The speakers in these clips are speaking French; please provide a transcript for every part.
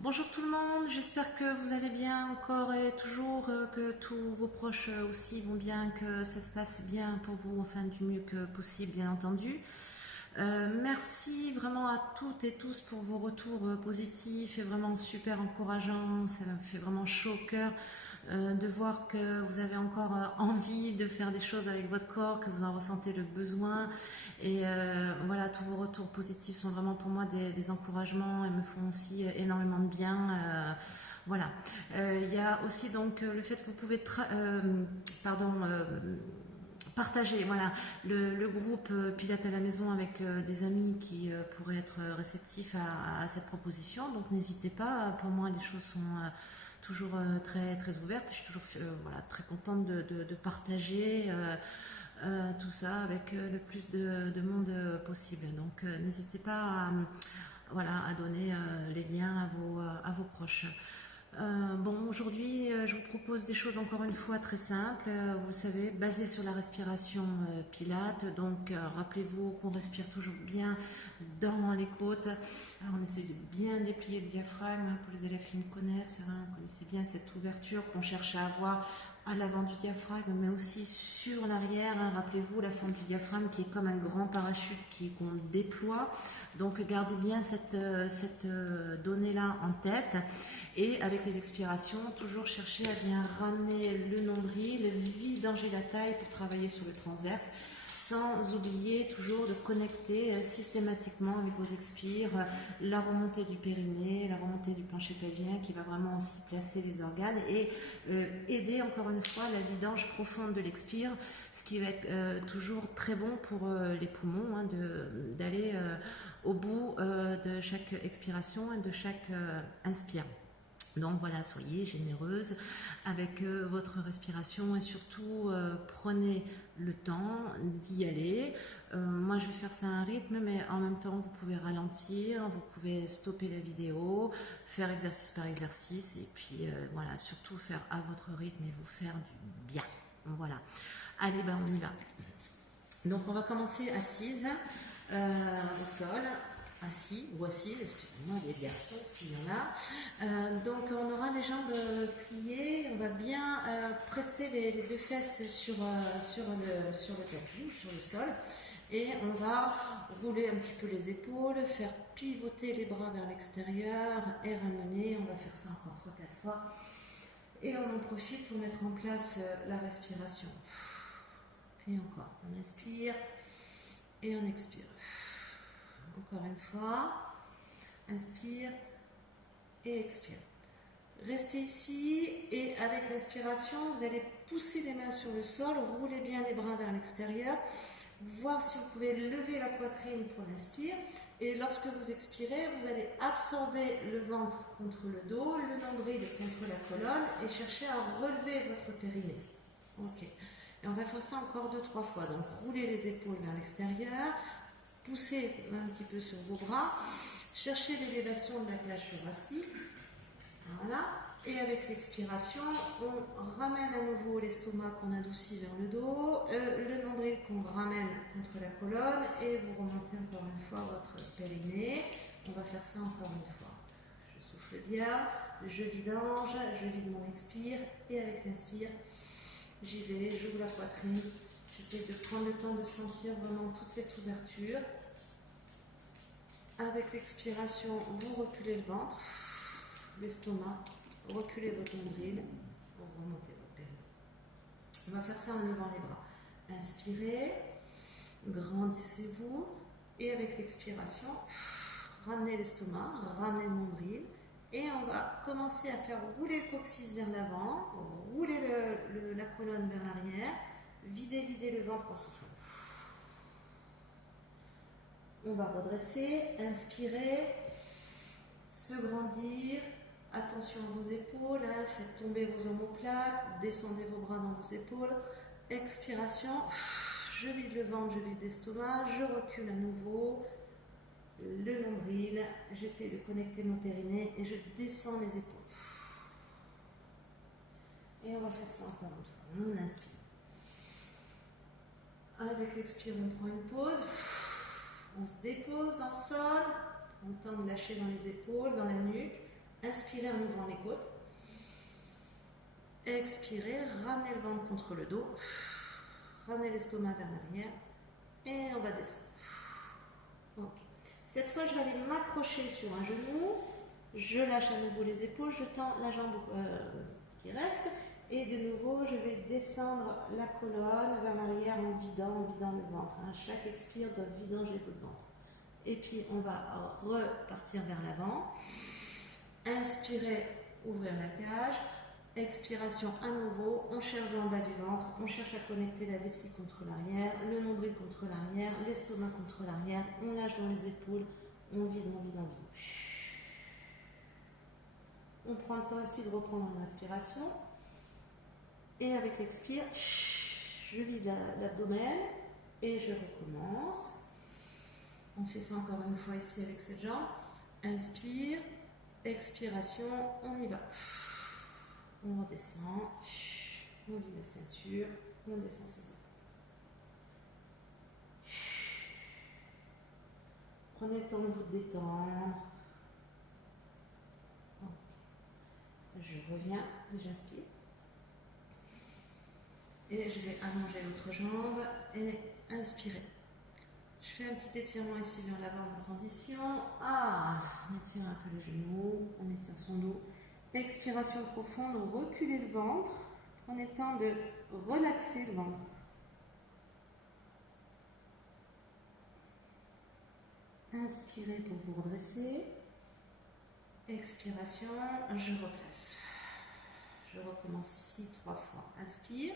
Bonjour tout le monde, j'espère que vous allez bien encore et toujours, que tous vos proches aussi vont bien, que ça se passe bien pour vous, enfin du mieux que possible bien entendu. Merci vraiment à toutes et tous pour vos retours positifs et vraiment super encourageants. Ça me fait vraiment chaud au cœur de voir que vous avez encore envie de faire des choses avec votre corps, que vous en ressentez le besoin. Et voilà, tous vos retours positifs sont vraiment pour moi des encouragements et me font aussi énormément de bien. Voilà. Il y a aussi donc le fait que vous pouvez partager voilà, le groupe Pilates à la maison avec des amis qui pourraient être réceptifs à cette proposition. Donc n'hésitez pas, pour moi les choses sont toujours très, très ouvertes. Je suis toujours voilà, très contente de partager tout ça avec le plus de monde possible. Donc n'hésitez pas voilà, à donner les liens à vos proches. Bon, aujourd'hui, je vous propose des choses encore une fois très simples, vous savez, basées sur la respiration Pilate. Donc, rappelez-vous qu'on respire toujours bien dans les côtes. Alors, on essaie de bien déplier le diaphragme, pour les élèves qui me connaissent. Vous connaissez bien cette ouverture qu'on cherche à avoir à l'avant du diaphragme, mais aussi sur l'arrière. Rappelez-vous la forme du diaphragme qui est comme un grand parachute qu'on déploie. Donc, gardez bien cette donnée-là en tête. Et avec les expirations, toujours chercher à bien ramener le nombril, vidanger la taille pour travailler sur le transverse, sans oublier toujours de connecter systématiquement avec vos expires la remontée du périnée, la remontée du plancher pelvien qui va vraiment aussi placer les organes et aider encore une fois la vidange profonde de l'expire, ce qui va être toujours très bon pour les poumons, d'aller au bout de chaque expiration et de chaque inspire. Donc voilà, soyez généreuse avec votre respiration et surtout prenez le temps d'y aller. Moi je vais faire ça à un rythme, mais en même temps vous pouvez ralentir, vous pouvez stopper la vidéo, faire exercice par exercice et puis voilà, surtout faire à votre rythme et vous faire du bien. Voilà. Allez, ben on y va. Donc on va commencer assise au sol, assis ou assise, excusez-moi, des garçons s'il y en a. Donc on aura les jambes pliées, on va bien presser les deux fesses sur le tapis, sur le sol. Et on va rouler un petit peu les épaules, faire pivoter les bras vers l'extérieur et ramener. On va faire ça encore 3-4 fois. Et on en profite pour mettre en place la respiration. Et encore, on inspire et on expire. Encore une fois, inspire et expire. Restez ici et avec l'inspiration, vous allez pousser les mains sur le sol, rouler bien les bras vers l'extérieur, voir si vous pouvez lever la poitrine pour l'inspire. Et lorsque vous expirez, vous allez absorber le ventre contre le dos, le nombril contre la colonne et chercher à relever votre périnée. Ok. Et on va faire ça encore 2-3 fois. Donc, roulez les épaules vers l'extérieur, poussez un petit peu sur vos bras, cherchez l'élévation de la cage thoracique. Voilà. Et avec l'expiration, on ramène à nouveau l'estomac qu'on adoucit vers le dos, le nombril qu'on ramène contre la colonne et vous remontez encore une fois votre périnée. On va faire ça encore une fois. Je souffle bien, je vidange, je vide mon expire et avec l'inspire, j'y vais, j'ouvre la poitrine. J'essaie de prendre le temps de sentir vraiment toute cette ouverture. Avec l'expiration, vous reculez le ventre, l'estomac, reculez votre nombril pour remonter votre périnée. On va faire ça en levant les bras. Inspirez, grandissez-vous et avec l'expiration, ramenez l'estomac, ramenez le nombril et on va commencer à faire rouler le coccyx vers l'avant, rouler la colonne vers l'arrière, vider le ventre en soufflant. On va redresser, inspirer, se grandir. Attention à vos épaules, faites tomber vos omoplates, descendez vos bras dans vos épaules. Expiration, je vide le ventre, je vide l'estomac, je recule à nouveau le nombril, j'essaie de connecter mon périnée et je descends les épaules. Et on va faire ça encore une fois. On inspire. Avec l'expire, on prend une pause. On se dépose dans le sol. On tente de lâcher dans les épaules, dans la nuque. Inspirez en ouvrant les côtes. Expirez, ramenez le ventre contre le dos. Ramenez l'estomac vers l'arrière. Et on va descendre. Ok. Cette fois, je vais aller m'accrocher sur un genou. Je lâche à nouveau les épaules. Je tends la jambe qui reste. Et de nouveau, je vais descendre la colonne vers l'arrière en vidant le ventre. Chaque expire doit vidanger votre ventre. Et puis, on va repartir vers l'avant. Inspirez, ouvrir la cage. Expiration à nouveau. On cherche dans le bas du ventre. On cherche à connecter la vessie contre l'arrière, le nombril contre l'arrière, l'estomac contre l'arrière. On lâche dans les épaules. On vide, on vide, on vide. On prend le temps ici de reprendre l'inspiration. Et avec l'expire, je vide l'abdomen et je recommence. On fait ça encore une fois ici avec cette jambe. Inspire, expiration, on y va. On redescend, on vide la ceinture, on descend ses épaules. Prenez le temps de vous détendre. Je reviens, j'inspire. Et je vais allonger l'autre jambe et inspirer. Je fais un petit étirement ici vers l'avant en transition. On étire un peu le genou, on étire son dos. Expiration profonde, reculez le ventre. Prenez le temps de relaxer le ventre. Inspirez pour vous redresser. Expiration, je replace. Je recommence ici 3 fois. Inspire.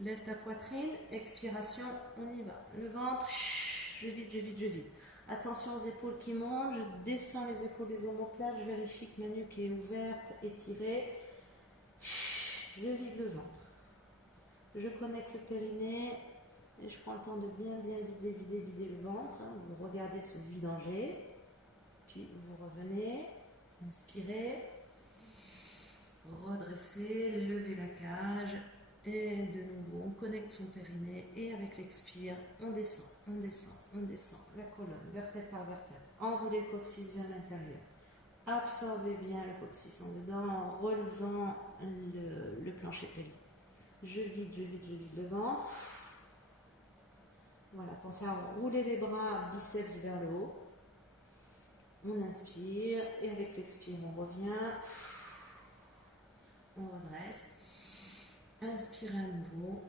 Lève ta poitrine, expiration, on y va. Le ventre, je vide, je vide, je vide. Attention aux épaules qui montent, je descends les épaules des omoplates, je vérifie que ma nuque est ouverte, étirée. Je vide le ventre. Je connecte le périnée et je prends le temps de bien vider le ventre. Vous regardez se vidanger. Puis vous revenez, inspirez, redressez, levez la cage. Et de nouveau, on connecte son périnée et avec l'expire, on descend, on descend, on descend la colonne, vertèbre par vertèbre. Enroulez le coccyx vers l'intérieur. Absorbez bien le coccyx en dedans en relevant le plancher pelvien. Je vide le ventre. Voilà, pensez à rouler les bras, biceps vers le haut. On inspire et avec l'expire, on revient. On redresse. Inspirez à nouveau,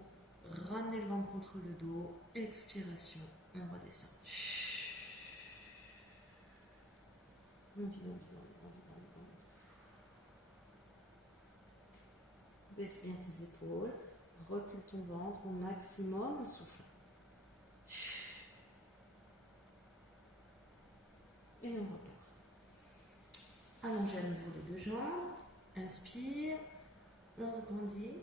ramenez le ventre contre le dos, expiration, on redescend. On vide. Baisse bien tes épaules, recule ton ventre au maximum en soufflant. Et on repart. Allongez à nouveau les deux jambes, inspire, on se grandit.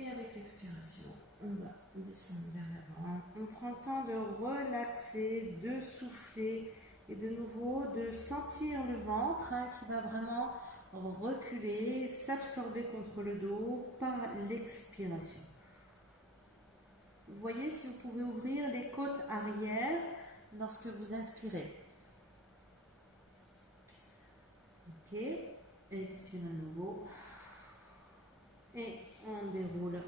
Et avec l'expiration, on va descendre vers l'avant. On prend le temps de relaxer, de souffler et de nouveau de sentir le ventre qui va vraiment reculer, s'absorber contre le dos par l'expiration. Vous voyez si vous pouvez ouvrir les côtes arrière lorsque vous inspirez. Ok, expire à nouveau. Et on déroule,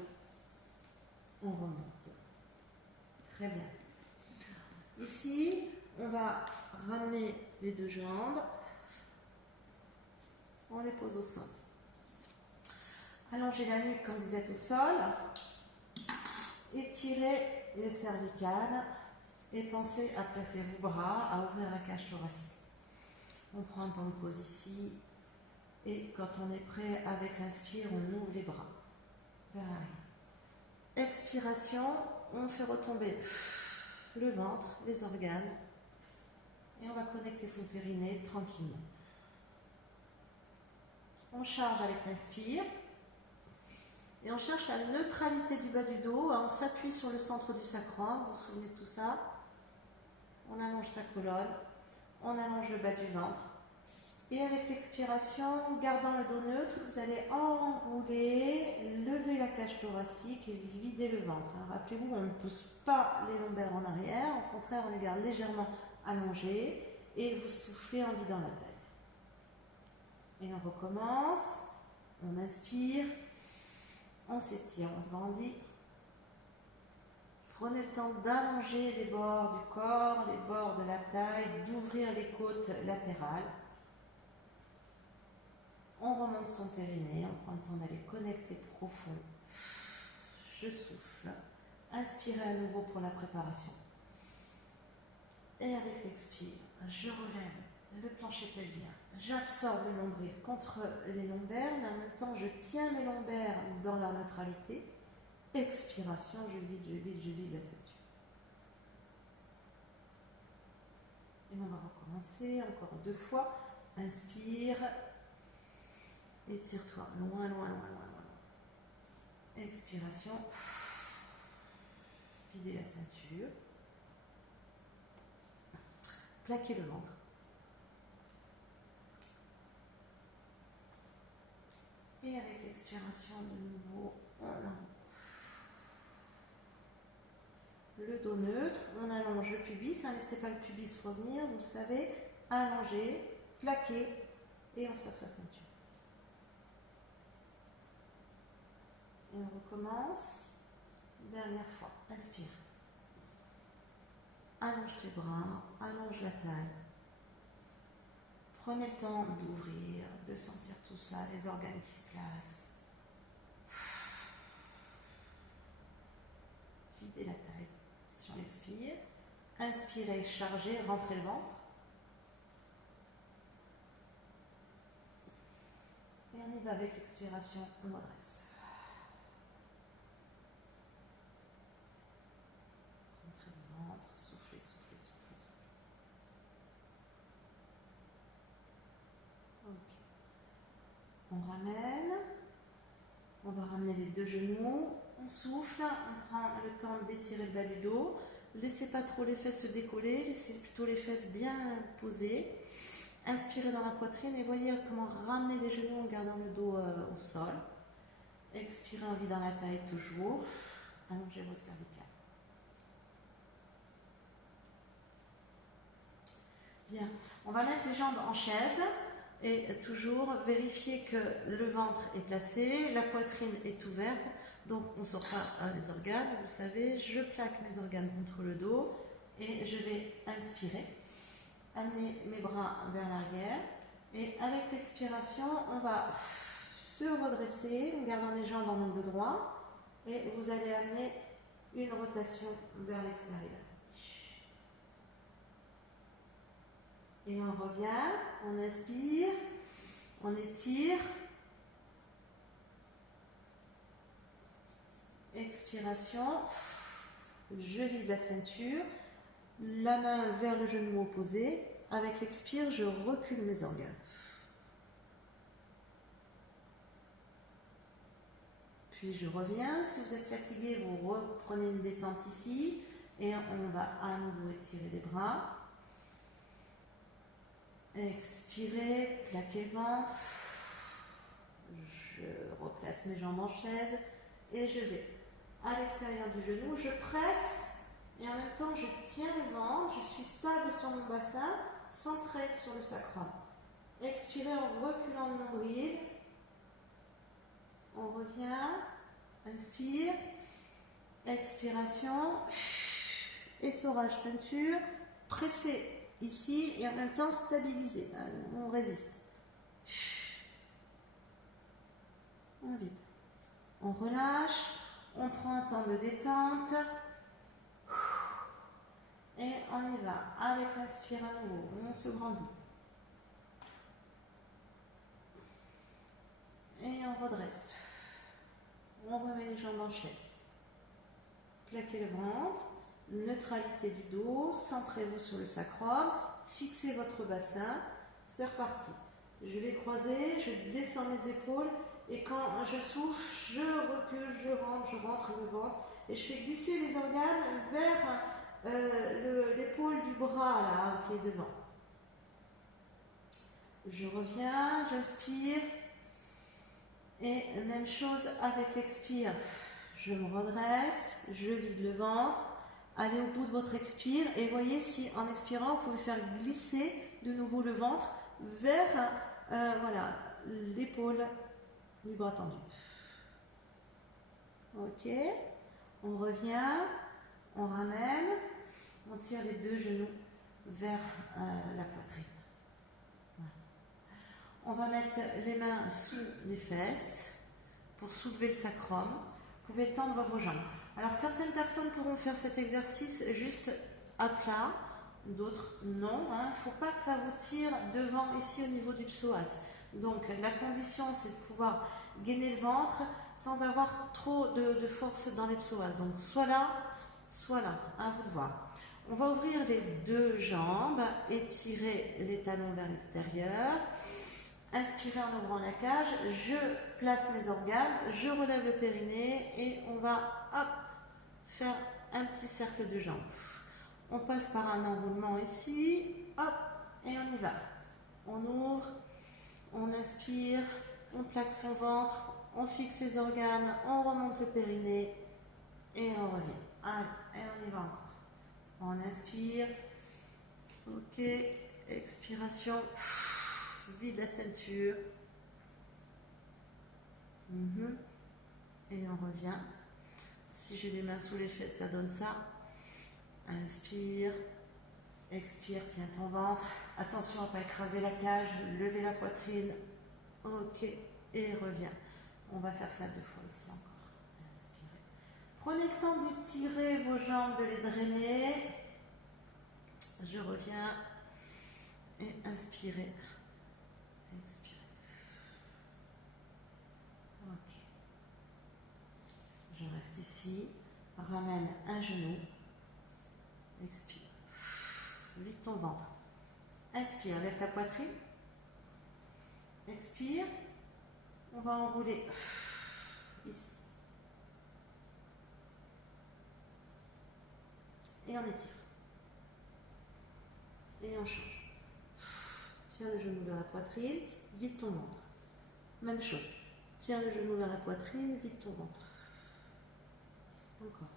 on remonte. Très bien. Ici, on va ramener les deux jambes. On les pose au sol. Allongez la nuque quand vous êtes au sol. Étirez les cervicales et pensez à placer vos bras, à ouvrir la cage thoracique. On prend un temps de pause ici. Et quand on est prêt avec l'inspire, on ouvre les bras vers l'arrière. Expiration, on fait retomber le ventre, les organes. Et on va connecter son périnée tranquillement. On charge avec l'inspire. Et on cherche la neutralité du bas du dos. On s'appuie sur le centre du sacrum. Vous vous souvenez de tout ça? On allonge sa colonne. On allonge le bas du ventre. Et avec l'expiration, gardant le dos neutre, vous allez enrouler, lever la cage thoracique et vider le ventre. Rappelez-vous, on ne pousse pas les lombaires en arrière, au contraire, on les garde légèrement allongés et vous soufflez en vidant la taille. Et on recommence. On inspire. On s'étire, on se grandit. Prenez le temps d'allonger les bords du corps, les bords de la taille, d'ouvrir les côtes latérales. On remonte son périnée, on prend le temps d'aller connecter profond. Je souffle. Inspirez à nouveau pour la préparation. Et avec l'expire, je relève le plancher pelvien. J'absorbe le nombril contre les lombaires, mais en même temps, je tiens mes lombaires dans leur neutralité. Expiration, je vide la ceinture. Et on va recommencer encore 2 fois. Inspire. Étire-toi loin, loin, loin, loin, loin. Expiration. Videz la ceinture. Plaquez le ventre. Et avec l'expiration de nouveau, le dos neutre, on allonge le pubis, ne laissez pas le pubis revenir, vous le savez, allongez, plaquez et on serre sa ceinture. Et on recommence, dernière fois, inspire. Allonge tes bras, allonge la taille. Prenez le temps d'ouvrir, de sentir tout ça, les organes qui se placent. Videz la taille sur l'expire. Inspirez, chargez, rentrez le ventre. Et on y va avec l'expiration, on redresse. Rentrez le ventre, soufflez, soufflez, soufflez, soufflez. Ok. On ramène. On va ramener les 2 genoux. On souffle, on prend le temps d'étirer le bas du dos. Laissez pas trop les fesses se décoller, laissez plutôt les fesses bien posées. Inspirez dans la poitrine et voyez comment ramener les genoux en gardant le dos au sol. Expirez en vidant la taille toujours. Allongez vos cervicales. Bien, on va mettre les jambes en chaise et toujours vérifier que le ventre est placé, la poitrine est ouverte. Donc on ne sort pas les organes, vous savez, je plaque mes organes contre le dos et je vais inspirer, amener mes bras vers l'arrière et avec l'expiration, on va se redresser en gardant les jambes en angle droit et vous allez amener une rotation vers l'extérieur. Et on revient, on inspire, on étire. Expiration, je vide la ceinture, la main vers le genou opposé. Avec l'expire, je recule mes organes. Puis je reviens. Si vous êtes fatigué, vous reprenez une détente ici. Et on va à nouveau étirer les bras. Expirez, plaquez le ventre. Je replace mes jambes en chaise et je vais à l'extérieur du genou, je presse et en même temps je tiens le ventre, je suis stable sur mon bassin, centré sur le sacrum. Expirez en reculant le nombril. On revient, inspire, expiration, essorage ceinture, pressez ici et en même temps stabilisez. On résiste. On vide. On relâche. On prend un temps de détente et on y va avec l'inspire à nouveau, on se grandit et on redresse, on remet les jambes en chaise, plaquez le ventre, neutralité du dos, centrez-vous sur le sacrum, fixez votre bassin, c'est reparti. Je vais croiser, je descends les épaules. Et quand je souffle, je recule, je rentre le ventre et je fais glisser les organes vers l'épaule du bras là, qui est devant. Je reviens, j'inspire et même chose avec l'expire. Je me redresse, je vide le ventre, allez au bout de votre expire et voyez si en expirant vous pouvez faire glisser de nouveau le ventre vers voilà, l'épaule du bras tendu. Ok, on revient, on ramène, on tire les deux genoux vers la poitrine. Voilà. On va mettre les mains sous les fesses pour soulever le sacrum. Vous pouvez tendre vos jambes. Alors certaines personnes pourront faire cet exercice juste à plat, d'autres non. Il ne faut pas que ça vous tire devant ici au niveau du psoas. Donc la condition c'est de pouvoir gainer le ventre sans avoir trop de force dans les psoas. Donc soit là, à vous de voir. On va ouvrir les deux jambes, étirer les talons vers l'extérieur. Inspirez en ouvrant la cage, je place mes organes, je relève le périnée et on va hop, faire un petit cercle de jambes. On passe par un enroulement ici, hop, et on y va. On ouvre, on inspire, on plaque son ventre, on fixe ses organes, on remonte le périnée et on revient. Allez, et on y va encore. On inspire, ok, expiration. Vide la ceinture. Et on revient. Si j'ai les mains sous les fesses, ça donne ça. Inspire. Expire, tiens ton ventre. Attention à ne pas écraser la cage. Levez la poitrine. Ok. Et reviens. On va faire ça 2 fois ici encore. Inspirez. Prenez le temps d'étirer vos jambes, de les drainer. Je reviens. Et inspirez. Expirez. Ok. Je reste ici. Ramène un genou. Expire. Vide ton ventre. Inspire, lève ta poitrine. Expire. On va enrouler ici. Et on étire. Et on change. Tiens le genou vers la poitrine, vide ton ventre. Même chose. Tiens le genou vers la poitrine, vide ton ventre. Encore.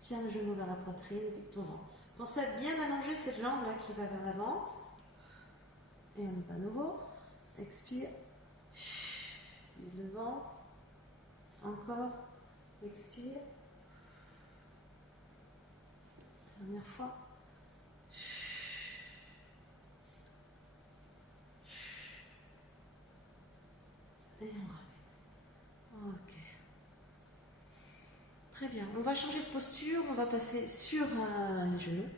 Tiens le genou vers la poitrine, vide ton ventre. Pensez à bien allonger cette jambe là qui va vers l'avant. Et on y va à nouveau. Expire. Vide le ventre. Encore. Expire. Dernière fois. Et on ramène. Ok. Très bien. On va changer de posture. On va passer sur les genoux.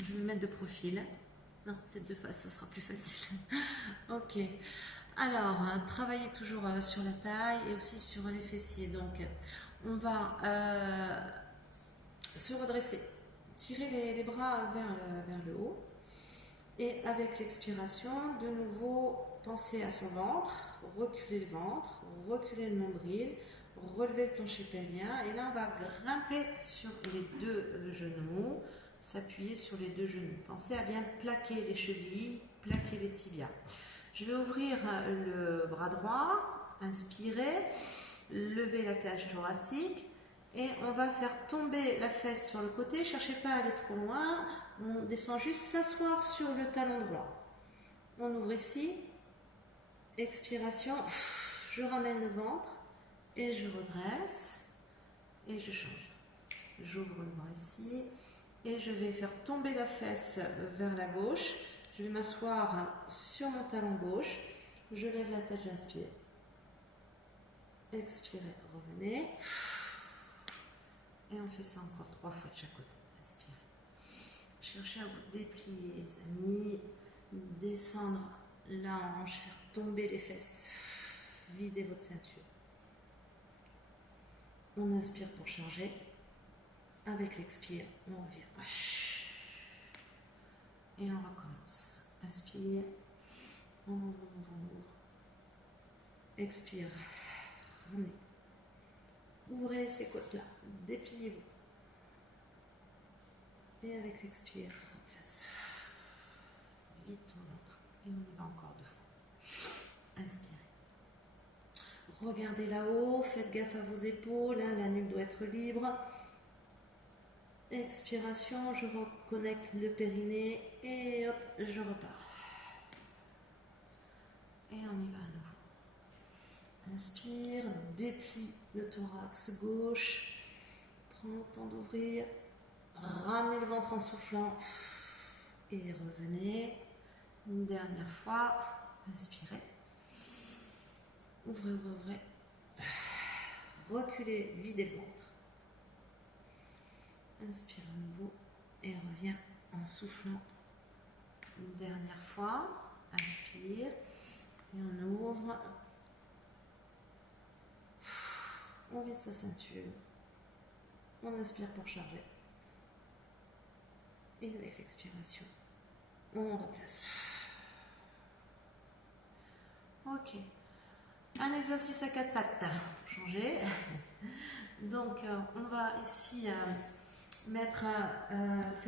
Je vais me mettre de profil. Non, peut-être de face, ça sera plus facile. Ok. Alors, travailler toujours sur la taille et aussi sur les fessiers. Donc, on va se redresser. Tirer les bras vers le haut. Et avec l'expiration, de nouveau, penser à son ventre, reculer le ventre, reculer le nombril, relever le plancher pelvien. Et là, on va grimper sur les deux genoux, s'appuyer sur les deux genoux. Pensez à bien plaquer les chevilles, plaquer les tibias. Je vais ouvrir le bras droit, inspirer, lever la cage thoracique. Et on va faire tomber la fesse sur le côté, cherchez pas à aller trop loin, on descend juste s'asseoir sur le talon droit. On ouvre ici, expiration, je ramène le ventre et je redresse et je change. J'ouvre le bras ici et je vais faire tomber la fesse vers la gauche. Je vais m'asseoir sur mon talon gauche, je lève la tête, j'inspire. Expirez, revenez. Et on fait ça encore 3 fois de chaque côté. Inspirez. Cherchez à vous déplier, les amis. Descendre la hanche, faire tomber les fesses. Videz votre ceinture. On inspire pour charger. Avec l'expire, on revient. Et on recommence. Inspire. On ouvre, on ouvre. Expire. Ramenez. Ouvrez ces côtes-là, dépliez-vous. Et avec l'expire, place. Vide ton ventre. Et on y va encore 2 fois. Inspirez. Regardez là-haut, faites gaffe à vos épaules, hein, la nuque doit être libre. Expiration, je reconnecte le périnée et hop, je repars. Inspire, déplie le thorax gauche. Prends le temps d'ouvrir. Ramenez le ventre en soufflant. Et revenez. Une dernière fois. Inspirez. Ouvrez, ouvrez, ouvrez. Reculez, videz le ventre. Inspire à nouveau et reviens en soufflant. Une dernière fois. Inspire et on ouvre. On vide sa ceinture. On inspire pour charger. Et avec l'expiration, on replace. Ok. Un exercice à quatre pattes pour changer. Donc, on va ici faire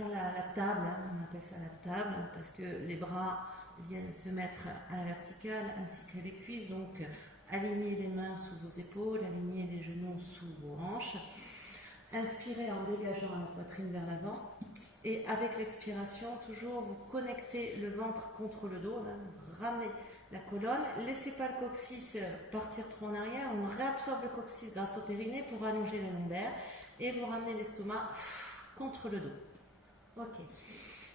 la table. On appelle ça la table parce que les bras viennent se mettre à la verticale ainsi que les cuisses. Donc, alignez les mains sous vos épaules, alignez les genoux sous vos hanches. Inspirez en dégageant la poitrine vers l'avant. Et avec l'expiration, toujours vous connectez le ventre contre le dos. Là, vous ramenez la colonne. Laissez pas le coccyx partir trop en arrière. On réabsorbe le coccyx grâce au périnée pour allonger les lombaires. Et vous ramenez l'estomac contre le dos. Ok.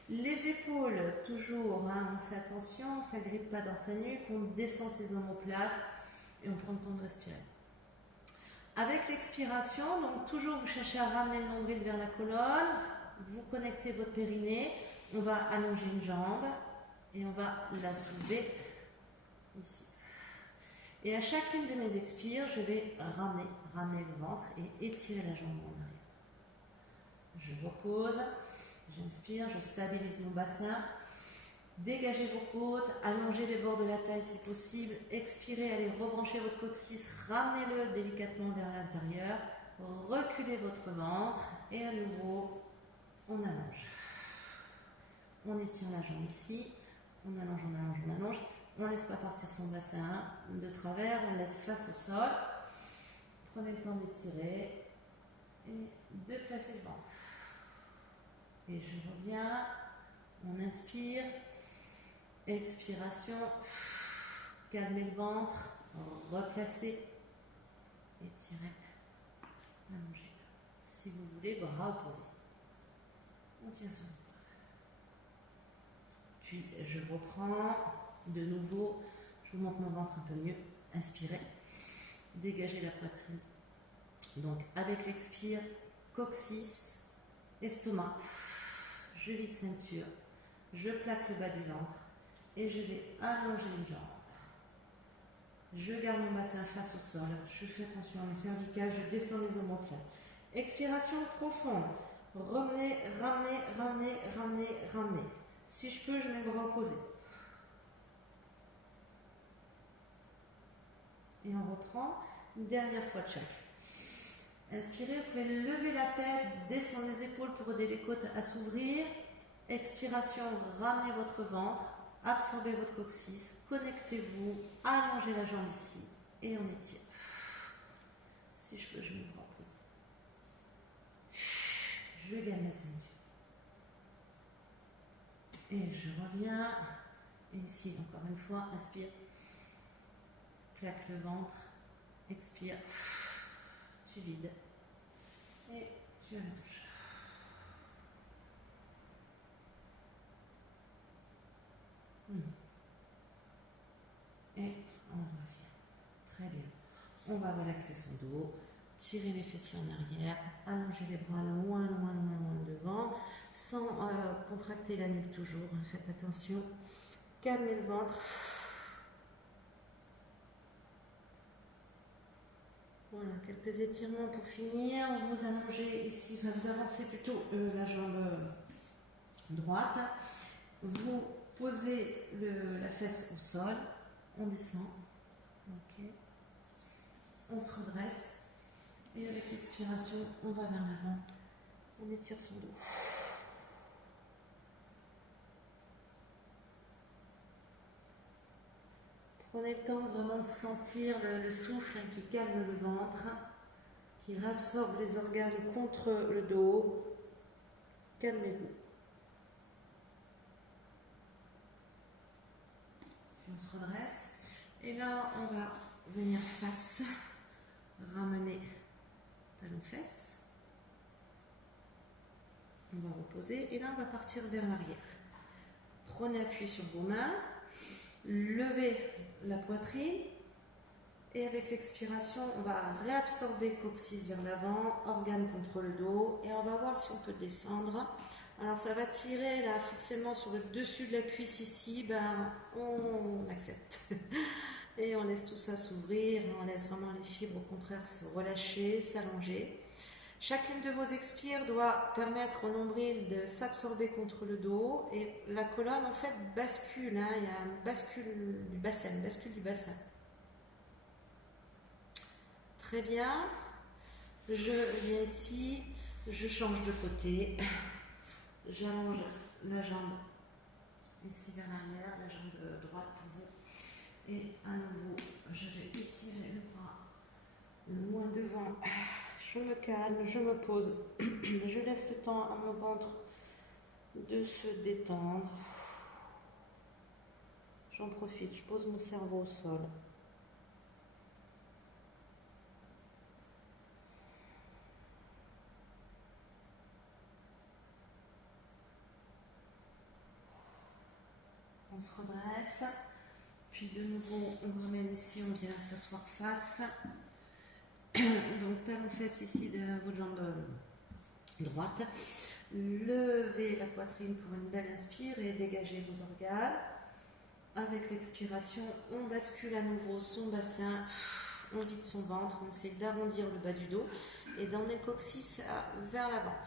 Les épaules, toujours, hein, on fait attention, ça ne grippe pas dans sa nuque. On descend ses omoplates et on prend le temps de respirer. Avec l'expiration, donc toujours vous cherchez à ramener le nombril vers la colonne, vous connectez votre périnée, on va allonger une jambe et on va la soulever ici. Et à chacune de mes expires, je vais ramener le ventre et étirer la jambe en arrière. Je repose, j'inspire, je stabilise mon bassin. Dégagez vos côtes, allongez les bords de la taille si possible, expirez, allez rebrancher votre coccyx, ramenez-le délicatement vers l'intérieur, reculez votre ventre et à nouveau, on allonge. On étire la jambe ici, on allonge, on allonge, on allonge, on ne laisse pas partir son bassin de travers, on laisse face au sol, prenez le temps d'étirer et de placer le ventre. Et je reviens, on inspire. Expiration, calmez le ventre, replacez, étirez, allongez. Si vous voulez, bras opposés. On tient son ventre. Puis je reprends de nouveau, je vous montre mon ventre un peu mieux. Inspirez, dégagez la poitrine. Donc avec l'expire, coccyx, estomac, je vide ceinture, je plaque le bas du ventre. Et je vais allonger une jambe. Je garde mon bassin face au sol. Je fais attention à mes cervicales. Je descends les omoplates. Expiration profonde. Revenez, ramenez, ramenez, ramenez, ramenez. Si je peux, je mets le bras opposé. Et on reprend une dernière fois de chaque. Inspirez, vous pouvez lever la tête, descendre les épaules pour aider les côtes à s'ouvrir. Expiration, ramenez votre ventre. Absorbez votre coccyx, connectez-vous, allongez la jambe ici et on étire. Si je peux, je me prends opposé. Je gagne la ceinture. Et je reviens. Et ici, encore une fois, inspire. Plaque le ventre. Expire. Tu vides. Et tu allonges. Et on revient. Très bien. On va relaxer son dos, tirer les fessiers en arrière, allonger les bras loin, loin, loin, loin devant, sans contracter la nuque toujours. Faites attention. Calmez le ventre. Voilà, quelques étirements pour finir. Vous allongez ici, enfin vous avancez plutôt la jambe droite. Vous posez la fesse au sol. On descend. Ok. On se redresse. Et avec l'expiration, on va vers l'avant. On étire son dos. Prenez le temps vraiment de sentir le souffle qui calme le ventre, qui réabsorbe les organes contre le dos. Calmez-vous. On se redresse Et là, on va venir face, ramener talon-fesse. On va reposer et là, on va partir vers l'arrière. Prenez appui sur vos mains, levez la poitrine et avec l'expiration, on va réabsorber coccyx vers l'avant, organe contre le dos et on va voir si on peut descendre. Alors ça va tirer là forcément sur le dessus de la cuisse ici, ben, on accepte. Et on laisse tout ça s'ouvrir, on laisse vraiment les fibres au contraire se relâcher, s'allonger. Chacune de vos expires doit permettre au nombril de s'absorber contre le dos et la colonne en fait bascule, hein, il y a un bascule du bassin, Très bien, je viens ici, je change de côté, j'allonge la jambe ici vers l'arrière, la jambe droite pour vous. Et à nouveau, je vais étirer le bras loin devant. Je me calme, je me pose. Je laisse le temps à mon ventre de se détendre. J'en profite, je pose mon cerveau au sol. On se redresse. Puis de nouveau, on ramène ici, on vient s'asseoir face. Donc talon-fesse ici de votre jambe droite. Levez la poitrine pour une belle inspire et dégagez vos organes. Avec l'expiration, on bascule à nouveau son bassin, on vide son ventre, on essaie d'arrondir le bas du dos et d'emmener le coccyx vers l'avant.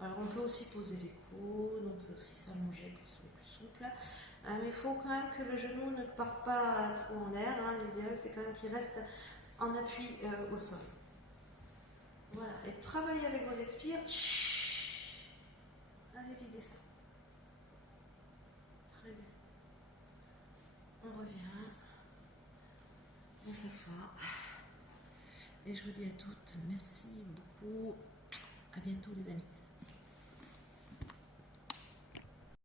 Alors on peut aussi poser les coudes, on peut aussi s'allonger pour être plus souple. Mais il faut quand même que le genou ne parte pas trop en l'air. Hein. L'idéal c'est quand même qu'il reste en appui au sol. Voilà, et travaillez avec vos expires. Allez, videz ça. Très bien. On revient. On s'assoit. Et je vous dis à toutes, merci beaucoup. À bientôt les amis.